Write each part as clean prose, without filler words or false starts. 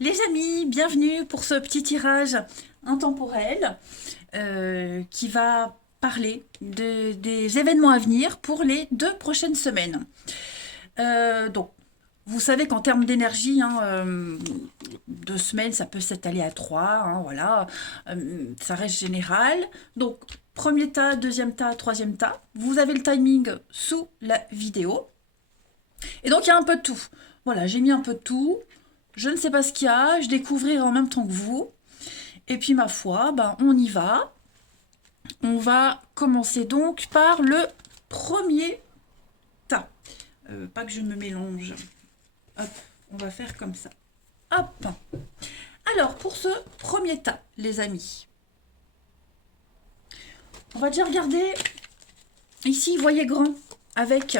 Les amis, bienvenue pour ce petit tirage intemporel qui va parler des événements à venir pour les 2 prochaines semaines. Donc, vous savez qu'en termes d'énergie, 2 semaines, ça peut s'étaler à trois, voilà, ça reste général. Donc, premier tas, deuxième tas, troisième tas. Vous avez le timing sous la vidéo. Et donc, il y a un peu de tout. Voilà, j'ai mis un peu de tout. Je ne sais pas ce qu'il y a, je découvrirai en même temps que vous. Et puis ma foi, ben, on y va. On va commencer donc par le premier tas. Pas que je me mélange. Hop, on va faire comme ça. Hop. Alors, pour ce premier tas, les amis, on va déjà regarder ici, voyez grand, avec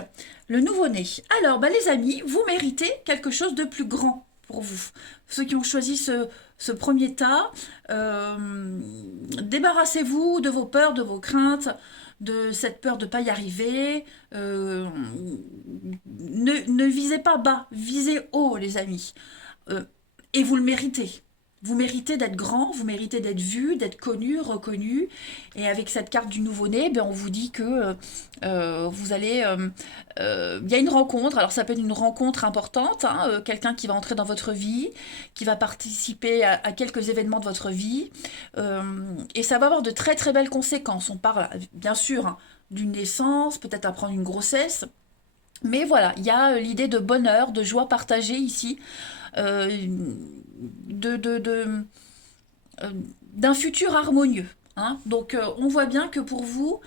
le nouveau-né. Alors, ben, les amis, vous méritez quelque chose de plus grand pour vous. Ceux qui ont choisi ce premier tas, débarrassez-vous de vos peurs, de vos craintes, de cette peur de ne pas y arriver. Ne visez pas bas, visez haut, les amis. Euh, et vous le méritez. Vous méritez d'être grand, vous méritez d'être vu, d'être connu, reconnu. Et avec cette carte du nouveau-né, ben on vous dit que vous allez... Il y a une rencontre, alors ça peut être une rencontre importante, quelqu'un qui va entrer dans votre vie, qui va participer à quelques événements de votre vie. Et ça va avoir de très très belles conséquences. On parle bien sûr d'une naissance, peut-être apprendre une grossesse. Mais voilà, il y a l'idée de bonheur, de joie partagée ici, euh, de, de, de, euh, d'un futur harmonieux. Donc on voit bien que pour vous,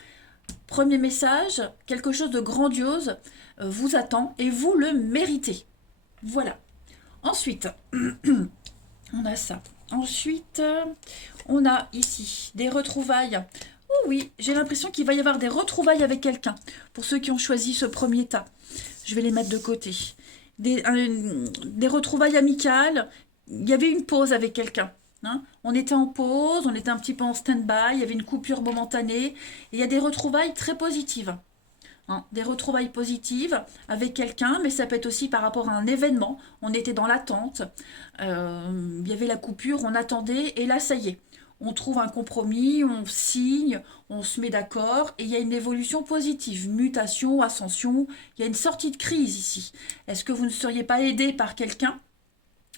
premier message, quelque chose de grandiose vous attend et vous le méritez. Voilà. Ensuite, on a ça. Ensuite, on a ici des retrouvailles. Oh oui, j'ai l'impression qu'il va y avoir des retrouvailles avec quelqu'un. Pour ceux qui ont choisi ce premier tas, je vais les mettre de côté. Des retrouvailles amicales. Il y avait une pause avec quelqu'un. On était en pause, on était un petit peu en stand-by, il y avait une coupure momentanée. Et il y a des retrouvailles très positives. Des retrouvailles positives avec quelqu'un, mais ça peut être aussi par rapport à un événement. On était dans l'attente, il y avait la coupure, on attendait, et là, ça y est. On trouve un compromis, on signe, on se met d'accord, et il y a une évolution positive, mutation, ascension, il y a une sortie de crise ici. Est-ce que vous ne seriez pas aidé par quelqu'un?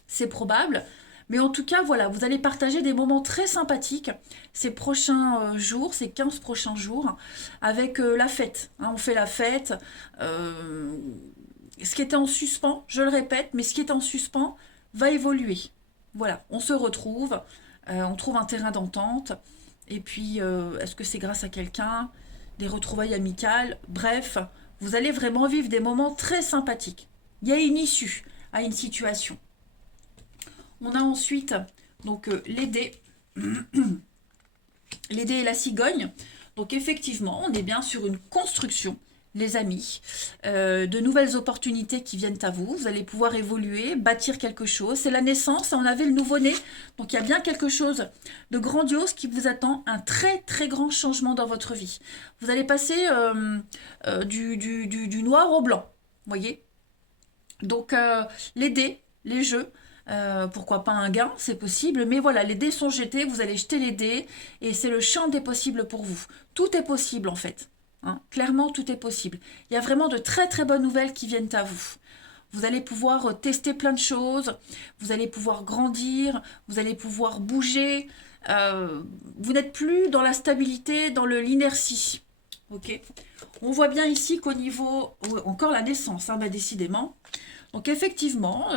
C'est probable. Mais en tout cas, voilà, vous allez partager des moments très sympathiques ces prochains jours, ces 15 prochains jours, avec la fête. On fait la fête. Euh, Ce qui était en suspens, je le répète, mais ce qui est en suspens va évoluer. Voilà, on se retrouve, on trouve un terrain d'entente. Et puis, est-ce que c'est grâce à quelqu'un? Des retrouvailles amicales? Bref, vous allez vraiment vivre des moments très sympathiques. Il y a une issue à une situation. On a ensuite donc les dés, les dés et la cigogne. Donc effectivement, on est bien sur une construction, les amis, de nouvelles opportunités qui viennent à vous. Vous allez pouvoir évoluer, bâtir quelque chose. C'est la naissance, on avait le nouveau-né. Donc il y a bien quelque chose de grandiose qui vous attend, un très très grand changement dans votre vie. Vous allez passer du noir au blanc, vous voyez. Donc les dés, les jeux, pourquoi pas un gain, c'est possible, mais voilà, les dés sont jetés, vous allez jeter les dés, et c'est le champ des possibles pour vous. Tout est possible en fait. Clairement, tout est possible. Il y a vraiment de très très bonnes nouvelles qui viennent à vous. Vous allez pouvoir tester plein de choses, vous allez pouvoir grandir, vous allez pouvoir bouger. Euh, vous n'êtes plus dans la stabilité, dans l'inertie. Ok. On voit bien ici qu'au niveau, encore la naissance, bah, décidément. Donc effectivement,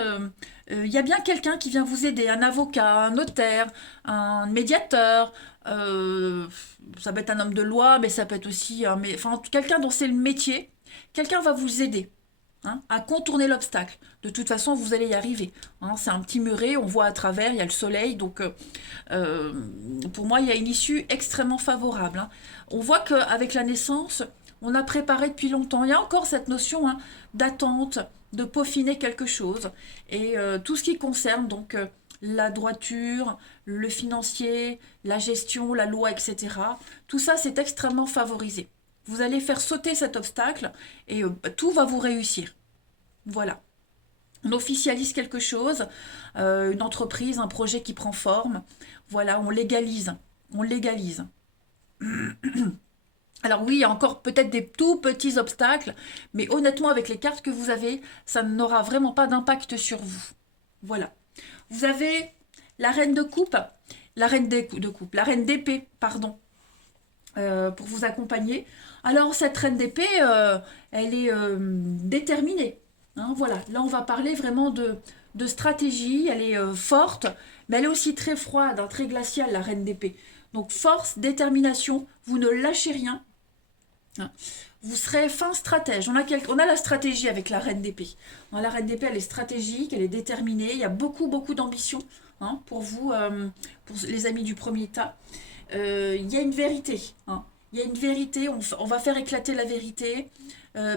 il y a bien quelqu'un qui vient vous aider, un avocat, un notaire, un médiateur, ça peut être un homme de loi, mais ça peut être aussi enfin, quelqu'un dont c'est le métier. Quelqu'un va vous aider à contourner l'obstacle. De toute façon, vous allez y arriver. C'est un petit muret, on voit à travers, il y a le soleil, donc euh, pour moi, il y a une issue extrêmement favorable. On voit qu'avec la naissance, on a préparé depuis longtemps. Il y a encore cette notion d'attente, de peaufiner quelque chose. Et tout ce qui concerne donc la droiture, le financier, la gestion, la loi, etc. Tout ça, c'est extrêmement favorisé. Vous allez faire sauter cet obstacle et tout va vous réussir. Voilà. On officialise quelque chose, une entreprise, un projet qui prend forme. Voilà, on légalise. On légalise. Alors oui, il y a encore peut-être des tout petits obstacles, mais honnêtement, avec les cartes que vous avez, ça n'aura vraiment pas d'impact sur vous. Voilà. Vous avez la reine de coupe, la reine d'épée, pardon, pour vous accompagner. Alors cette reine d'épée, elle est déterminée. Hein, voilà, là on va parler vraiment de stratégie, elle est forte, mais elle est aussi très froide, hein, très glaciale, la reine d'épée. Donc force, détermination, vous ne lâchez rien. Hein. Vous serez fin stratège. On a la stratégie avec la reine d'épée. Hein, la reine d'épée, elle est stratégique, elle est déterminée. Il y a beaucoup, beaucoup d'ambition, hein, pour vous, pour les amis du premier tas. Il y a une vérité. Hein. Il y a une vérité, on va faire éclater la vérité.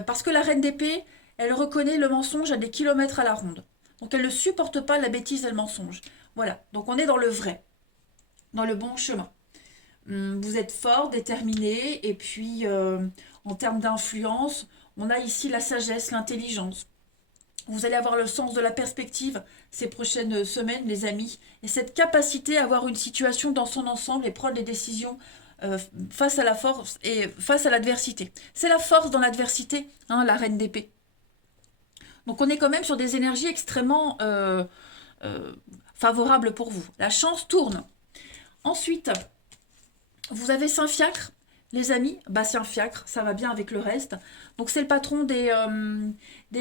Parce que la reine d'épée, elle reconnaît le mensonge à des kilomètres à la ronde. Donc elle ne supporte pas la bêtise et le mensonge. Voilà, donc on est dans le vrai, dans le bon chemin. Vous êtes fort, déterminé, et puis en termes d'influence, on a ici la sagesse, l'intelligence. Vous allez avoir le sens de la perspective ces prochaines semaines, les amis, et cette capacité à voir une situation dans son ensemble et prendre des décisions face à la force et face à l'adversité. C'est la force dans l'adversité, hein, la reine d'épée. Donc on est quand même sur des énergies extrêmement euh, favorables pour vous. La chance tourne. Ensuite, vous avez Saint-Fiacre, les amis. Bah, Saint-Fiacre, ça va bien avec le reste. Donc c'est le patron des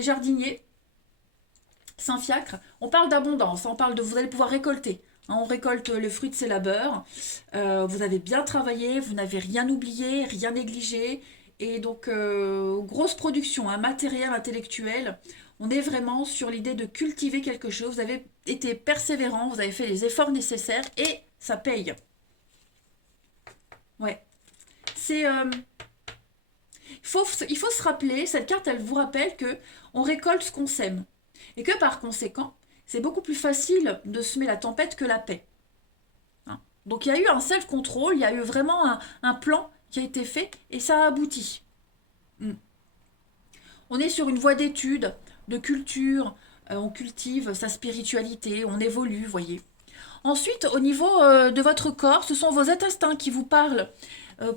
jardiniers. Saint-Fiacre, on parle d'abondance, on parle de vous allez pouvoir récolter. Hein, on récolte le fruit de ses labeurs. Vous avez bien travaillé, vous n'avez rien oublié, rien négligé. Et donc, grosse production, hein, matériel, intellectuel. On est vraiment sur l'idée de cultiver quelque chose. Vous avez été persévérant, vous avez fait les efforts nécessaires et ça paye. Ouais. C'est, il faut se rappeler, cette carte, elle vous rappelle que on récolte ce qu'on sème. Et que par conséquent, c'est beaucoup plus facile de semer la tempête que la paix. Hein. Donc il y a eu un self-control, il y a eu vraiment un plan qui a été fait et ça a abouti. Mm. On est sur une voie d'étude, de culture, on cultive sa spiritualité, on évolue, voyez. Ensuite, au niveau de votre corps, ce sont vos intestins qui vous parlent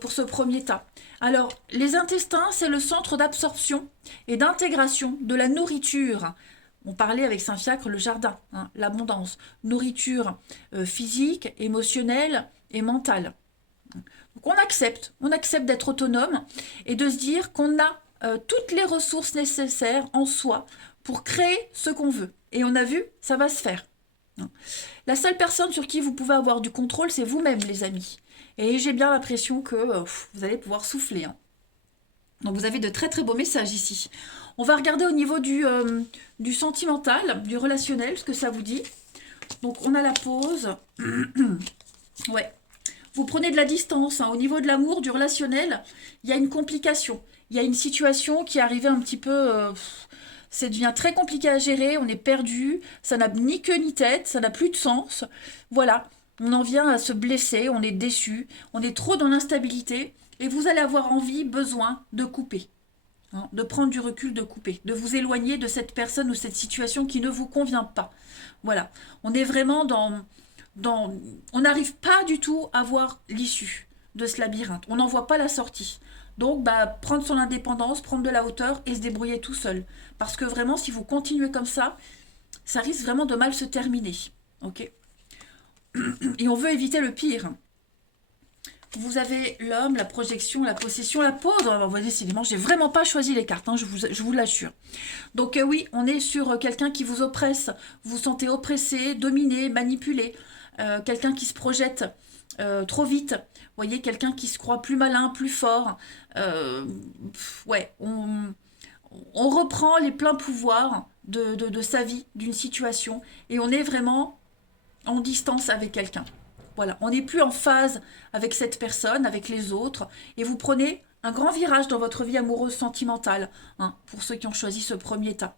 pour ce premier tas. Alors, les intestins, c'est le centre d'absorption et d'intégration de la nourriture. On parlait avec Saint-Fiacre, le jardin, hein, l'abondance. Nourriture physique, émotionnelle et mentale. Donc on accepte d'être autonome et de se dire qu'on a toutes les ressources nécessaires en soi pour créer ce qu'on veut. Et on a vu, ça va se faire. La seule personne sur qui vous pouvez avoir du contrôle, c'est vous-même, les amis. Et j'ai bien l'impression que vous allez pouvoir souffler. Hein. Donc vous avez de très très beaux messages ici. On va regarder au niveau du sentimental, du relationnel, ce que ça vous dit. Donc on a la pause. Ouais. Vous prenez de la distance. Hein. Au niveau de l'amour, du relationnel, il y a une complication. Il y a une situation qui est arrivée un petit peu... ça devient très compliqué à gérer, on est perdu, ça n'a ni queue ni tête, ça n'a plus de sens. Voilà, on en vient à se blesser, on est déçu, on est trop dans l'instabilité et vous allez avoir envie, besoin de couper. Hein, de prendre du recul, de couper, de vous éloigner de cette personne ou cette situation qui ne vous convient pas. Voilà, on est vraiment on n'arrive pas du tout à voir l'issue de ce labyrinthe, on n'en voit pas la sortie. Donc, bah, prendre son indépendance, prendre de la hauteur et se débrouiller tout seul. Parce que vraiment, si vous continuez comme ça risque vraiment de mal se terminer. Ok. Et on veut éviter le pire. Vous avez l'homme, la projection, la possession, la pause. Vous voyez, décidément, j'ai vraiment pas choisi les cartes, hein, je vous l'assure. Donc oui, on est sur quelqu'un qui vous oppresse, vous vous sentez oppressé, dominé, manipulé, quelqu'un qui se projette trop vite. Vous voyez, quelqu'un qui se croit plus malin, plus fort. Ouais, on reprend les pleins pouvoirs de sa vie, d'une situation, et on est vraiment en distance avec quelqu'un. Voilà, on n'est plus en phase avec cette personne, avec les autres, et vous prenez un grand virage dans votre vie amoureuse sentimentale, hein, pour ceux qui ont choisi ce premier tas.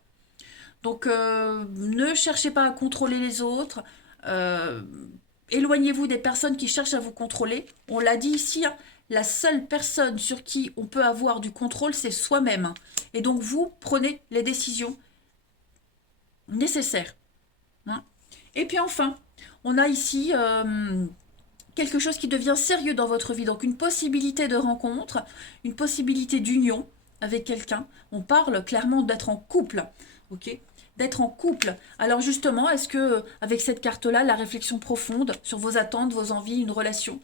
Donc, ne cherchez pas à contrôler les autres, éloignez-vous des personnes qui cherchent à vous contrôler. On l'a dit ici, hein, la seule personne sur qui on peut avoir du contrôle, c'est soi-même. Et donc, vous prenez les décisions. nécessaire. Hein. Et puis enfin, on a ici quelque chose qui devient sérieux dans votre vie. Donc une possibilité de rencontre, une possibilité d'union avec quelqu'un. On parle clairement d'être en couple. Ok, d'être en couple. Alors justement, est-ce que avec cette carte-là, la réflexion profonde sur vos attentes, vos envies, une relation,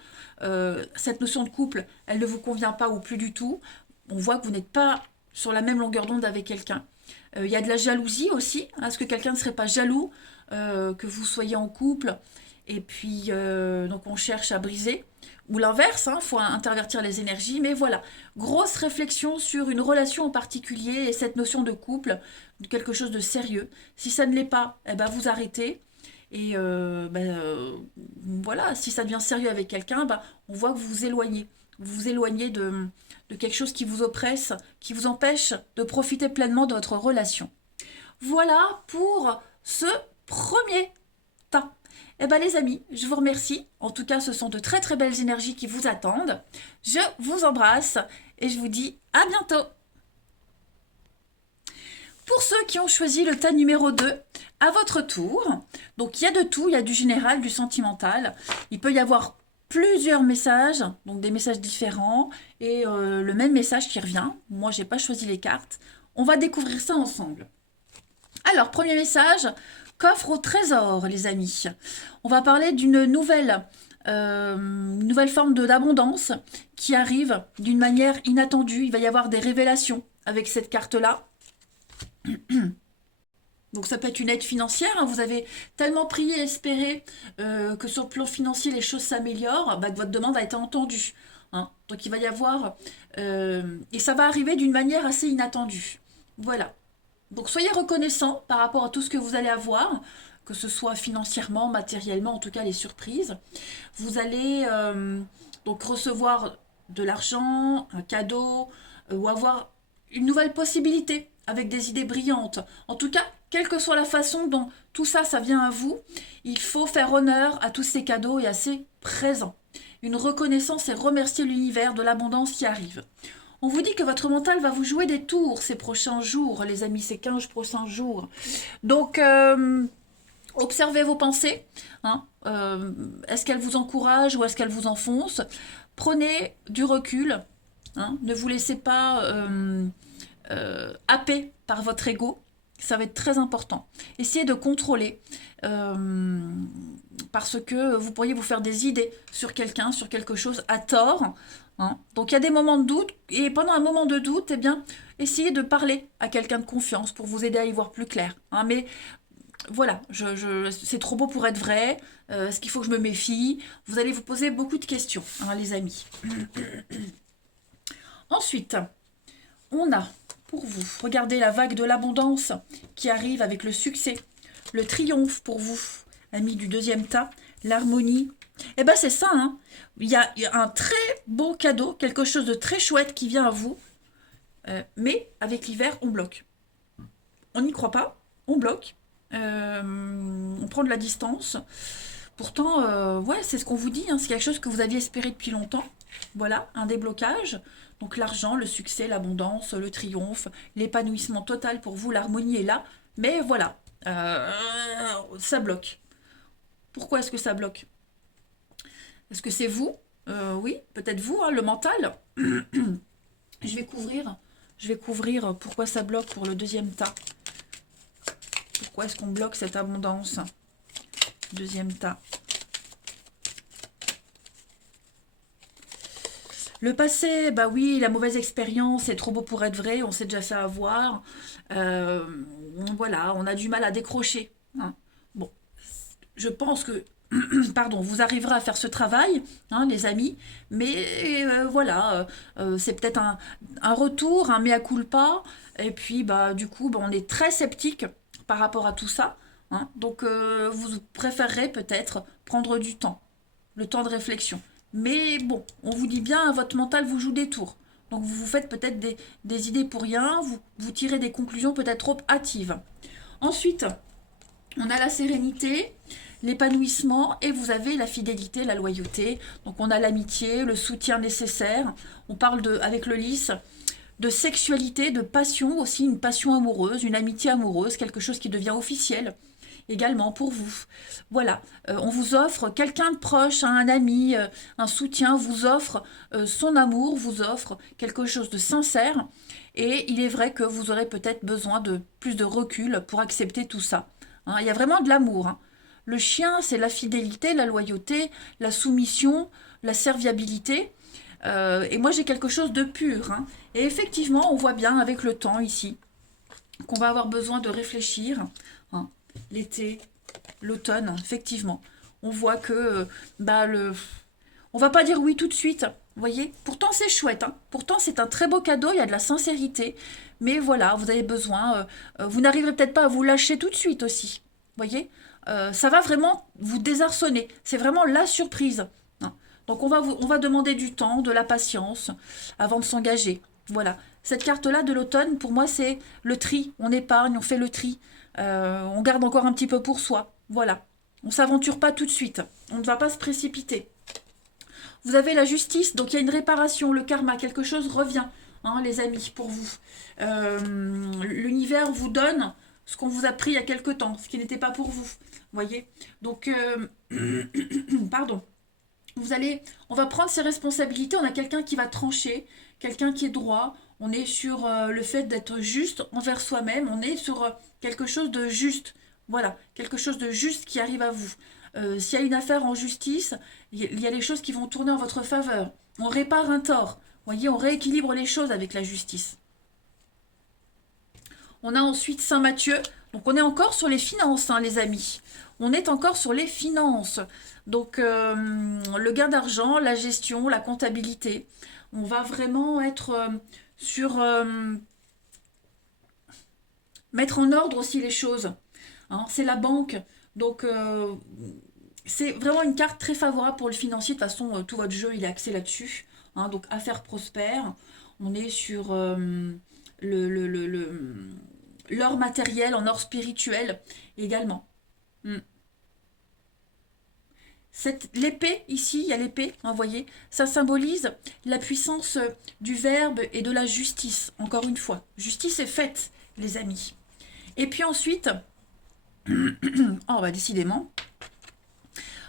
cette notion de couple, elle ne vous convient pas ou plus du tout. On voit que vous n'êtes pas sur la même longueur d'onde avec quelqu'un. Il y a de la jalousie aussi. Hein. Est-ce que quelqu'un ne serait pas jaloux que vous soyez en couple et puis donc on cherche à briser ou l'inverse, il faut intervertir les énergies, mais voilà, grosse réflexion sur une relation en particulier et cette notion de couple, de quelque chose de sérieux. Si ça ne l'est pas, eh ben vous arrêtez. Et voilà, si ça devient sérieux avec quelqu'un, on voit que vous vous éloignez. Vous vous éloignez de quelque chose qui vous oppresse, qui vous empêche de profiter pleinement de votre relation. Voilà pour ce premier tas. Eh bien les amis, je vous remercie. En tout cas, ce sont de très très belles énergies qui vous attendent. Je vous embrasse et je vous dis à bientôt. Pour ceux qui ont choisi le tas numéro 2, à votre tour, donc il y a de tout, il y a du général, du sentimental. Il peut y avoir plusieurs messages, donc des messages différents et le même message qui revient. Moi, j'ai pas choisi les cartes. On va découvrir ça ensemble. Alors, premier message, coffre au trésor, les amis. On va parler d'une nouvelle forme d'abondance qui arrive d'une manière inattendue. Il va y avoir des révélations avec cette carte-là. Donc ça peut être une aide financière, hein. Vous avez tellement prié et espéré que sur le plan financier les choses s'améliorent, que votre demande a été entendue. Hein. Donc il va y avoir... et ça va arriver d'une manière assez inattendue. Voilà. Donc soyez reconnaissants par rapport à tout ce que vous allez avoir, que ce soit financièrement, matériellement, en tout cas les surprises. Vous allez donc recevoir de l'argent, un cadeau, ou avoir une nouvelle possibilité avec des idées brillantes. En tout cas, quelle que soit la façon dont tout ça, ça vient à vous, il faut faire honneur à tous ces cadeaux et à ces présents. Une reconnaissance et remercier l'univers de l'abondance qui arrive. On vous dit que votre mental va vous jouer des tours ces prochains jours, les amis, ces 15 prochains jours. Donc, observez vos pensées. Hein, est-ce qu'elles vous encouragent ou est-ce qu'elles vous enfoncent? Prenez du recul. Hein, ne vous laissez pas happé par votre ego, ça va être très important. Essayez de contrôler parce que vous pourriez vous faire des idées sur quelqu'un, sur quelque chose à tort. Hein. Donc il y a des moments de doute et pendant un moment de doute, eh bien, essayez de parler à quelqu'un de confiance pour vous aider à y voir plus clair. Hein. Mais voilà, c'est trop beau pour être vrai. Est-ce qu'il faut que je me méfie? Vous allez vous poser beaucoup de questions, hein, les amis. Ensuite, on a pour vous, regardez la vague de l'abondance qui arrive avec le succès, le triomphe pour vous, amis du deuxième tas, l'harmonie. Eh bien c'est ça, hein. Il y a un très beau cadeau, quelque chose de très chouette qui vient à vous, mais avec l'hiver, on bloque. On n'y croit pas, on bloque, on prend de la distance. Pourtant, ouais, c'est ce qu'on vous dit, hein, c'est quelque chose que vous aviez espéré depuis longtemps. Voilà, un déblocage. Donc l'argent, le succès, l'abondance, le triomphe, l'épanouissement total pour vous, l'harmonie est là. Mais voilà, ça bloque. Pourquoi est-ce que ça bloque? Est-ce que c'est vous? Oui, peut-être vous, hein, le mental. Je vais couvrir pourquoi ça bloque pour le deuxième tas. Pourquoi est-ce qu'on bloque cette abondance? Deuxième tas. Le passé, bah oui, la mauvaise expérience, c'est trop beau pour être vrai, on s'est déjà fait avoir. Voilà, on a du mal à décrocher. Hein. Bon, je pense que, pardon, vous arriverez à faire ce travail, hein, les amis, mais voilà, c'est peut-être un retour, un mea culpa, et puis bah du coup, bah, on est très sceptique par rapport à tout ça. Hein. Donc, vous préférerez peut-être prendre du temps, le temps de réflexion. Mais bon, on vous dit bien, votre mental vous joue des tours. Donc vous vous faites peut-être des idées pour rien, vous tirez des conclusions peut-être trop hâtives. Ensuite, on a la sérénité, l'épanouissement et vous avez la fidélité, la loyauté. Donc on a l'amitié, le soutien nécessaire. On parle avec le lys de sexualité, de passion aussi, une passion amoureuse, une amitié amoureuse, quelque chose qui devient officiel également pour vous. Voilà, on vous offre quelqu'un de proche, hein, un ami, un soutien, vous offre son amour, vous offre quelque chose de sincère. Et il est vrai que vous aurez peut-être besoin de plus de recul pour accepter tout ça. Hein, il y a vraiment de l'amour. Hein. Le chien, c'est la fidélité, la loyauté, la soumission, la serviabilité. Et moi, j'ai quelque chose de pur. Hein. Et effectivement, on voit bien avec le temps ici qu'on va avoir besoin de réfléchir. Hein. L'été, l'automne, effectivement. On voit que on va pas dire oui tout de suite. Vous voyez, pourtant c'est chouette, hein. Pourtant c'est un très beau cadeau, il y a de la sincérité. Mais voilà, vous avez besoin, vous n'arriverez peut-être pas à vous lâcher tout de suite aussi. Vous voyez, ça va vraiment vous désarçonner. C'est vraiment la surprise. Hein. Donc on va demander du temps, de la patience avant de s'engager. Voilà. Cette carte-là de l'automne, pour moi, c'est le tri. On épargne, on fait le tri. On garde encore un petit peu pour soi. Voilà. On ne s'aventure pas tout de suite. On ne va pas se précipiter. Vous avez la justice, donc il y a une réparation, le karma, quelque chose revient, hein, les amis, pour vous. L'univers vous donne ce qu'on vous a pris il y a quelque temps, ce qui n'était pas pour vous. Voyez. Donc, pardon. On va prendre ses responsabilités. On a quelqu'un qui va trancher, quelqu'un qui est droit. On est sur le fait d'être juste envers soi-même. On est sur quelque chose de juste. Voilà, quelque chose de juste qui arrive à vous. S'il y a une affaire en justice, il y a les choses qui vont tourner en votre faveur. On répare un tort. Voyez, on rééquilibre les choses avec la justice. On a ensuite Saint Matthieu. Donc on est encore sur les finances, hein, les amis. On est encore sur les finances. Donc le gain d'argent, la gestion, la comptabilité. On va vraiment être sur mettre en ordre aussi les choses. Hein, c'est la banque. Donc c'est vraiment une carte très favorable pour le financier. De toute façon, tout votre jeu, il est axé là-dessus. Hein, donc affaires prospères. On est sur l'or matériel en or spirituel également. Hmm. L'épée, ici, il y a l'épée, hein, vous voyez, ça symbolise la puissance du verbe et de la justice, encore une fois. Justice est faite, les amis. Et puis ensuite, oh, bah, décidément,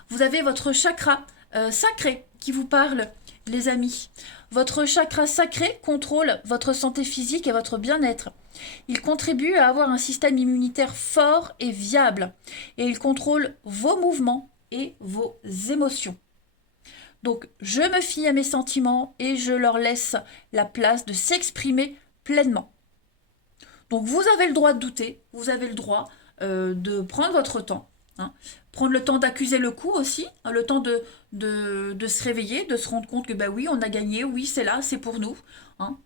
vous avez votre chakra sacré qui vous parle, les amis. Votre chakra sacré contrôle votre santé physique et votre bien-être. Il contribue à avoir un système immunitaire fort et viable. Et il contrôle vos mouvements et vos émotions. Donc, je me fie à mes sentiments et je leur laisse la place de s'exprimer pleinement. Donc, vous avez le droit de douter, vous avez le droit de prendre votre temps. Hein. Prendre le temps d'accuser le coup aussi, hein, le temps de se réveiller, de se rendre compte que bah oui, on a gagné, oui, c'est là, c'est pour nous. Hein.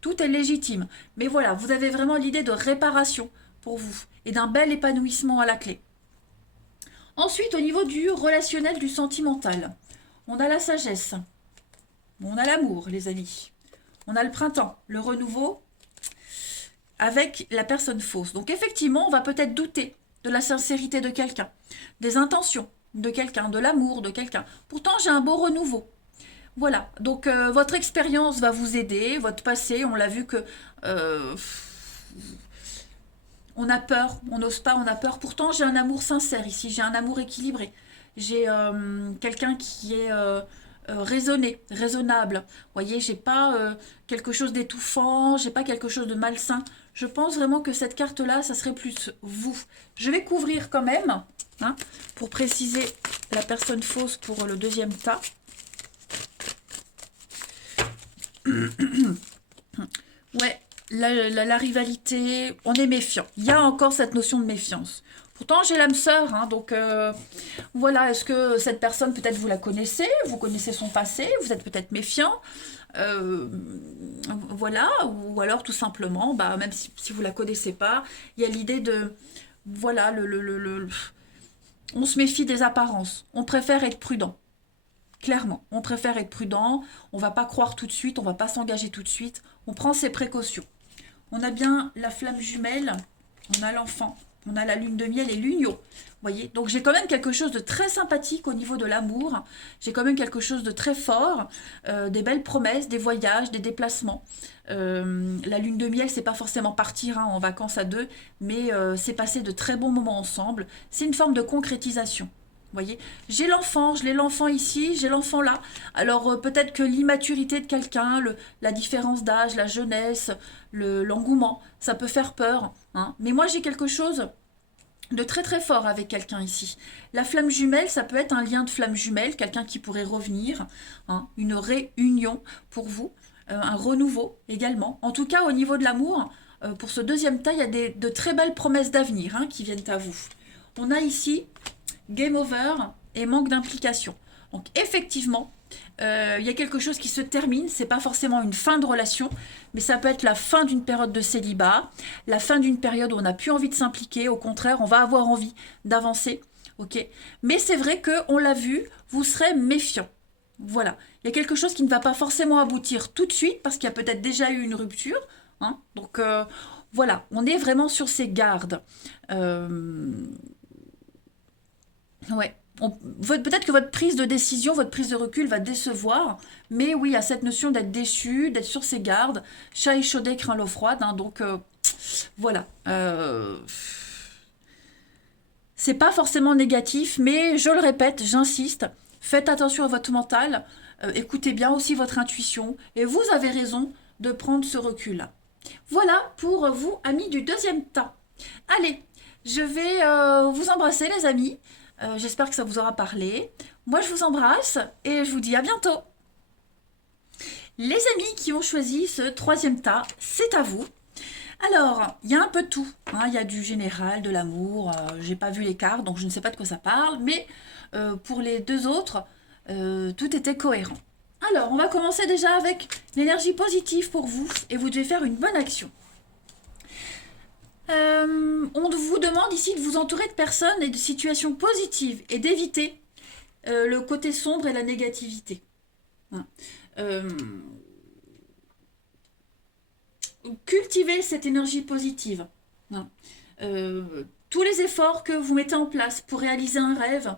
Tout est légitime. Mais voilà, vous avez vraiment l'idée de réparation pour vous et d'un bel épanouissement à la clé. Ensuite, au niveau du relationnel, du sentimental, on a la sagesse, on a l'amour, les amis. On a le printemps, le renouveau avec la personne fausse. Donc effectivement, on va peut-être douter de la sincérité de quelqu'un, des intentions de quelqu'un, de l'amour de quelqu'un. Pourtant, j'ai un beau renouveau. Voilà, donc votre expérience va vous aider, votre passé, on l'a vu que on a peur, on n'ose pas, on a peur. Pourtant, j'ai un amour sincère ici, j'ai un amour équilibré. J'ai quelqu'un qui est raisonné, raisonnable. Vous voyez, j'ai pas quelque chose d'étouffant, j'ai pas quelque chose de malsain. Je pense vraiment que cette carte-là, ça serait plus vous. Je vais couvrir quand même, hein, pour préciser la personne fausse pour le deuxième tas. Ouais, la rivalité, on est méfiant. Il y a encore cette notion de méfiance. Pourtant, j'ai l'âme sœur, hein, donc voilà, est-ce que cette personne, peut-être vous la connaissez, vous connaissez son passé, vous êtes peut-être méfiant, voilà, ou alors tout simplement, bah, même si vous la connaissez pas, il y a l'idée de, voilà, on se méfie des apparences, on préfère être prudent. Clairement, on préfère être prudent, on va pas croire tout de suite, on va pas s'engager tout de suite, on prend ses précautions. On a bien la flamme jumelle, on a l'enfant, On a la lune de miel et l'union. Vous voyez, donc j'ai quand même quelque chose de très sympathique au niveau de l'amour. J'ai quand même quelque chose de très fort, des belles promesses, des voyages, des déplacements. La lune de miel, c'est pas forcément partir en vacances à deux, mais c'est passer de très bons moments ensemble. C'est une forme de concrétisation. Vous voyez, j'ai l'enfant, je l'ai l'enfant ici, j'ai l'enfant là. Alors peut-être que l'immaturité de quelqu'un, la différence d'âge, la jeunesse, l'engouement, ça peut faire peur, hein. Mais moi j'ai quelque chose de très très fort avec quelqu'un ici. La flamme jumelle, ça peut être un lien de flamme jumelle, quelqu'un qui pourrait revenir, hein, une réunion pour vous, un renouveau également. En tout cas, au niveau de l'amour, pour ce deuxième tas, il y a de très belles promesses d'avenir, hein, qui viennent à vous. On a ici game over et manque d'implication. Donc effectivement, il y a quelque chose qui se termine, c'est pas forcément une fin de relation, mais ça peut être la fin d'une période de célibat, la fin d'une période où on n'a plus envie de s'impliquer, au contraire, on va avoir envie d'avancer, ok. Mais c'est vrai que, on l'a vu, vous serez méfiant. Voilà, il y a quelque chose qui ne va pas forcément aboutir tout de suite, parce qu'il y a peut-être déjà eu une rupture, hein. Donc voilà, on est vraiment sur ses gardes. Ouais. Peut-être que votre prise de décision, votre prise de recul va décevoir, mais oui, il y a cette notion d'être déçu, d'être sur ses gardes. Chat échaudé craint l'eau froide, hein, donc voilà. C'est pas forcément négatif, mais je le répète, j'insiste, faites attention à votre mental, écoutez bien aussi votre intuition, et vous avez raison de prendre ce recul-là. Voilà pour vous, amis du deuxième tas. Allez, je vais vous embrasser, les amis. J'espère que ça vous aura parlé. Moi, je vous embrasse et je vous dis à bientôt. Les amis qui ont choisi ce troisième tas, c'est à vous. Alors, il y a un peu de tout, hein. Il y a du général, de l'amour. J'ai pas vu les cartes, donc je ne sais pas de quoi ça parle. Mais pour les deux autres, tout était cohérent. Alors, on va commencer déjà avec l'énergie positive pour vous. Et vous devez faire une bonne action. On vous demande ici de vous entourer de personnes et de situations positives et d'éviter le côté sombre et la négativité. Hein. Cultivez cette énergie positive. Hein. Tous les efforts que vous mettez en place pour réaliser un rêve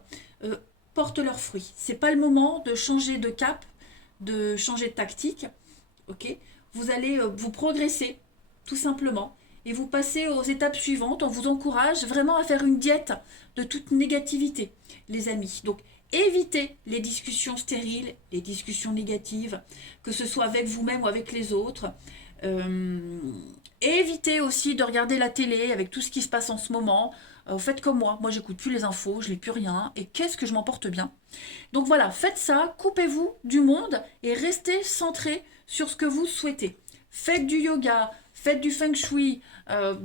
portent leurs fruits. C'est pas le moment de changer de cap, de changer de tactique. Ok, vous allez vous progresser tout simplement. Et vous passez aux étapes suivantes. On vous encourage vraiment à faire une diète de toute négativité, les amis. Donc, évitez les discussions stériles, les discussions négatives, que ce soit avec vous-même ou avec les autres. Évitez aussi de regarder la télé avec tout ce qui se passe en ce moment. Faites comme moi. Moi, j'écoute plus les infos, je lis plus rien. Et qu'est-ce que je m'en porte bien. Donc voilà, faites ça, coupez-vous du monde et restez centré sur ce que vous souhaitez. Faites du yoga, faites du feng shui,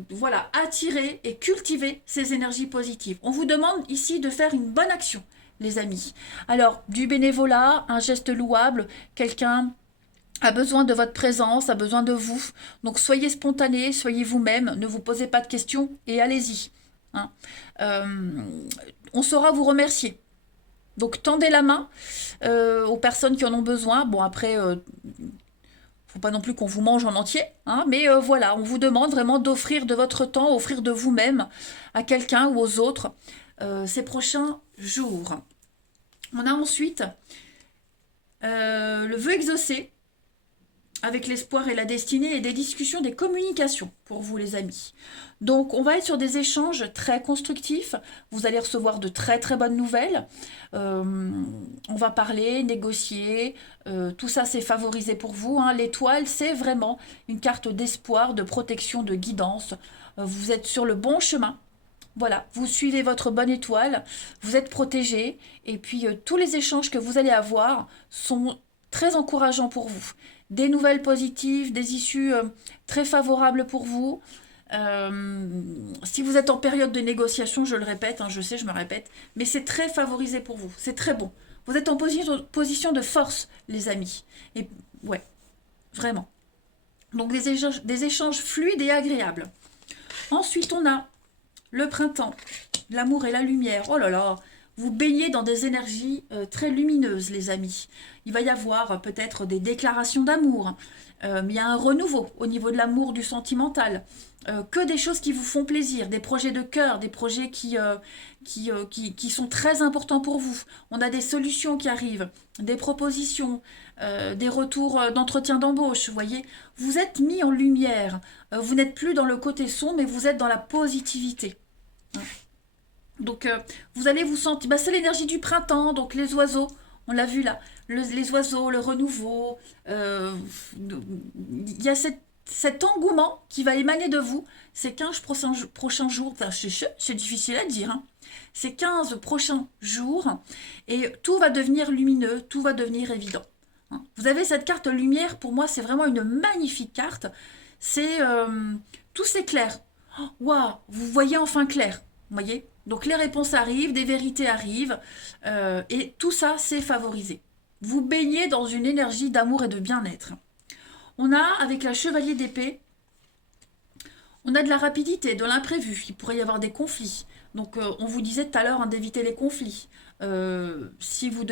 voilà, attirez et cultivez ces énergies positives. On vous demande ici de faire une bonne action, les amis. Alors, du bénévolat, un geste louable, quelqu'un a besoin de votre présence, a besoin de vous. Donc, soyez spontané, soyez vous-même, ne vous posez pas de questions et allez-y. Hein. On saura vous remercier. Donc, tendez la main aux personnes qui en ont besoin. Bon, après... faut pas non plus qu'on vous mange en entier, hein, mais voilà, on vous demande vraiment d'offrir de votre temps, offrir de vous-même à quelqu'un ou aux autres ces prochains jours. On a ensuite le vœu exaucé avec l'espoir et la destinée et des discussions, des communications pour vous les amis. Donc on va être sur des échanges très constructifs, vous allez recevoir de très très bonnes nouvelles, on va parler, négocier, tout ça c'est favorisé pour vous, hein. L'étoile c'est vraiment une carte d'espoir, de protection, de guidance, vous êtes sur le bon chemin. Voilà, vous suivez votre bonne étoile, vous êtes protégé, et puis tous les échanges que vous allez avoir sont très encourageants pour vous. Des nouvelles positives, des issues très favorables pour vous. Si vous êtes en période de négociation, je le répète, hein, je sais, je me répète, mais c'est très favorisé pour vous, c'est très bon. Vous êtes en position de force, les amis. Et ouais, vraiment. Donc des échanges fluides et agréables. Ensuite, on a le printemps, l'amour et la lumière. Oh là là, vous baignez dans des énergies très lumineuses, les amis. Il va y avoir peut-être des déclarations d'amour, mais il y a un renouveau au niveau de l'amour, du sentimental. Que des choses qui vous font plaisir, des projets de cœur, des projets qui sont très importants pour vous. On a des solutions qui arrivent, des propositions, des retours d'entretien d'embauche, vous voyez. Vous êtes mis en lumière. Vous n'êtes plus dans le côté sombre, mais vous êtes dans la positivité. Donc, vous allez vous sentir... Bah, c'est l'énergie du printemps, donc les oiseaux, on l'a vu là, les oiseaux, le renouveau. Il y a cet engouement qui va émaner de vous ces 15 prochains jours. Enfin, c'est difficile à dire, hein. Ces 15 prochains jours, et tout va devenir lumineux, tout va devenir évident. Hein. Vous avez cette carte lumière, pour moi, c'est vraiment une magnifique carte. C'est... tout s'éclaire. Oh, waouh, vous voyez enfin clair, vous voyez. Donc les réponses arrivent, des vérités arrivent, et tout ça, c'est favorisé. Vous baignez dans une énergie d'amour et de bien-être. On a, avec la chevalier d'épée, on a de la rapidité, de l'imprévu. Il pourrait y avoir des conflits. Donc on vous disait tout à l'heure, hein, d'éviter les conflits. Si vous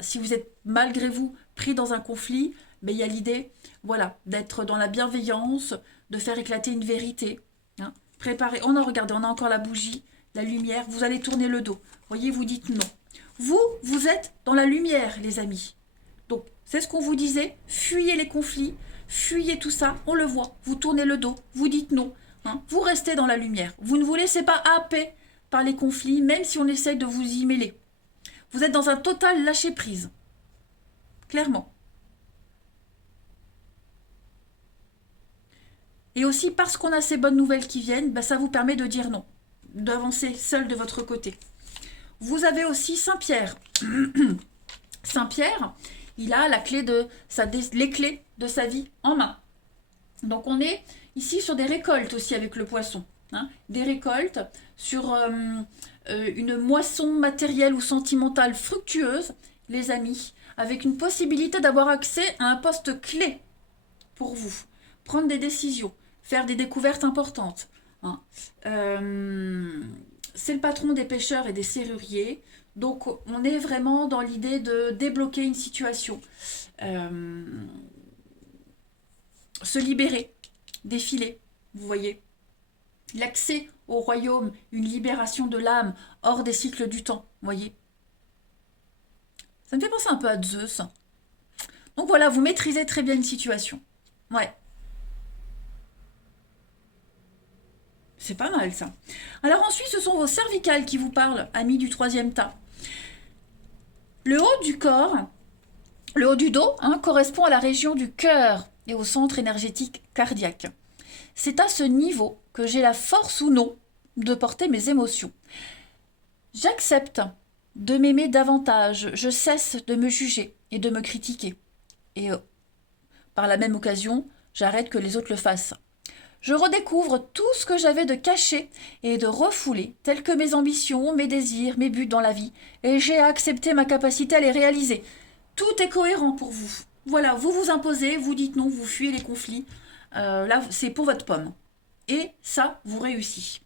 si vous êtes malgré vous pris dans un conflit, il y a l'idée, voilà, d'être dans la bienveillance, de faire éclater une vérité. Hein. Préparez. Regardez, on a encore la bougie. La lumière, vous allez tourner le dos. Voyez, vous dites non. Vous êtes dans la lumière, les amis. Donc, c'est ce qu'on vous disait. Fuyez les conflits, fuyez tout ça. On le voit. Vous tournez le dos, vous dites non. Hein. Vous restez dans la lumière. Vous ne vous laissez pas happer par les conflits, même si on essaye de vous y mêler. Vous êtes dans un total lâcher-prise. Clairement. Et aussi, parce qu'on a ces bonnes nouvelles qui viennent, ça vous permet de dire non, d'avancer seul de votre côté. Vous avez aussi Saint-Pierre. Saint-Pierre, il a les clés de sa vie en main. Donc on est ici sur des récoltes aussi avec le poisson. Hein, des récoltes sur une moisson matérielle ou sentimentale fructueuse, les amis, avec une possibilité d'avoir accès à un poste clé pour vous. Prendre des décisions, faire des découvertes importantes. Hein. C'est le patron des pêcheurs et des serruriers. Donc, on est vraiment dans l'idée de débloquer une situation. Se libérer, défiler, vous voyez. L'accès au royaume, une libération de l'âme hors des cycles du temps, vous voyez. Ça me fait penser un peu à Zeus. Donc voilà, vous maîtrisez très bien une situation. Ouais. C'est pas mal ça. Alors ensuite, ce sont vos cervicales qui vous parlent, amis du troisième tas. Le haut du corps, le haut du dos, correspond à la région du cœur et au centre énergétique cardiaque. C'est à ce niveau que j'ai la force ou non de porter mes émotions. J'accepte de m'aimer davantage, je cesse de me juger et de me critiquer. Et par la même occasion, j'arrête que les autres le fassent. Je redécouvre tout ce que j'avais de caché et de refoulé, tels que mes ambitions, mes désirs, mes buts dans la vie, et j'ai accepté ma capacité à les réaliser. Tout est cohérent pour vous. Voilà, vous vous imposez, vous dites non, vous fuyez les conflits. Là, c'est pour votre pomme. Et ça, vous réussissez.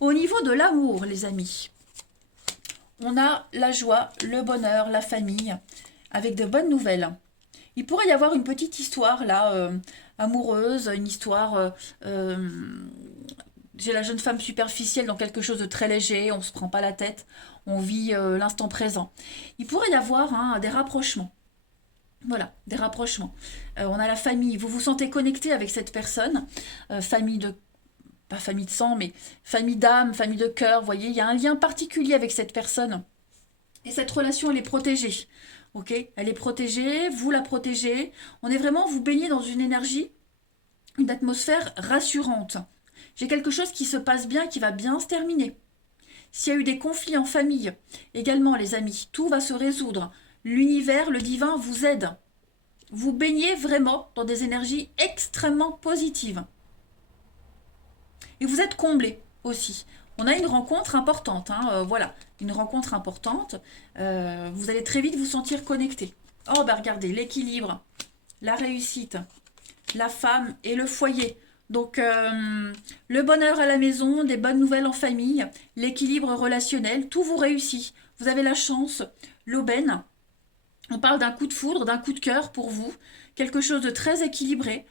Au niveau de l'amour, les amis, on a la joie, le bonheur, la famille, avec de bonnes nouvelles. Il pourrait y avoir une petite histoire là, amoureuse, une histoire... j'ai la jeune femme superficielle dans quelque chose de très léger, on ne se prend pas la tête, on vit l'instant présent. Il pourrait y avoir des rapprochements. Voilà, des rapprochements. On a la famille, vous vous sentez connecté avec cette personne, famille de... pas famille de sang, mais famille d'âme, famille de cœur, vous voyez, il y a un lien particulier avec cette personne. Et cette relation, elle est protégée. Ok, elle est protégée, vous la protégez. On est vraiment, vous baignez dans une énergie, une atmosphère rassurante. J'ai quelque chose qui se passe bien, qui va bien se terminer. S'il y a eu des conflits en famille, également les amis, tout va se résoudre. L'univers, le divin vous aide. Vous baignez vraiment dans des énergies extrêmement positives. Et vous êtes comblés aussi. On a une rencontre importante, voilà, une rencontre importante. Vous allez très vite vous sentir connecté. Oh, regardez, l'équilibre, la réussite, la femme et le foyer. Donc, le bonheur à la maison, des bonnes nouvelles en famille, l'équilibre relationnel, tout vous réussit. vous avez la chance, l'aubaine. On parle d'un coup de foudre, d'un coup de cœur pour vous, quelque chose de très équilibré.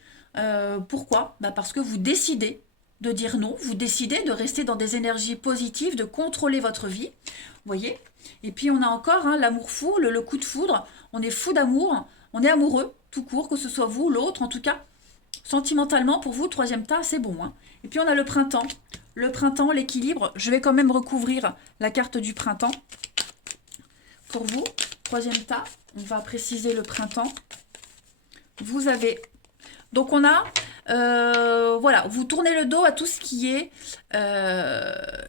Pourquoi? Bah parce que vous décidez de dire non, vous décidez de rester dans des énergies positives, de contrôler votre vie, vous voyez. Et puis on a encore hein, l'amour fou, le coup de foudre, on est fou d'amour, on est amoureux, tout court, que ce soit vous, l'autre, en tout cas, sentimentalement pour vous, troisième tas, c'est bon. Hein. Et puis on a le printemps, l'équilibre, je vais quand même recouvrir la carte du printemps pour vous, troisième tas, on va préciser le printemps. Vous avez... Donc on a... voilà, vous tournez le dos à tout ce qui est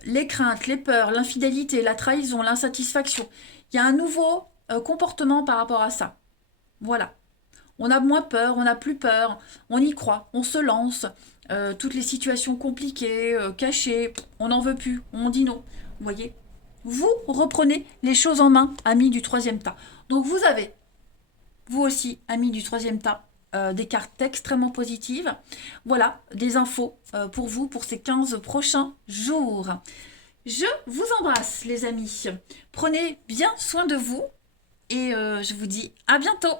les craintes, les peurs, l'infidélité, la trahison, l'insatisfaction. Il y a un nouveau comportement par rapport à ça. Voilà. On a moins peur, on n'a plus peur, on y croit, on se lance. Toutes les situations compliquées, cachées, on n'en veut plus, on dit non. Vous voyez? Vous reprenez les choses en main, amis du troisième tas. Donc vous avez, vous aussi, amis du troisième tas, des cartes extrêmement positives. Voilà, des infos pour vous pour ces 15 prochains jours. Je vous embrasse, les amis. Prenez bien soin de vous et je vous dis à bientôt.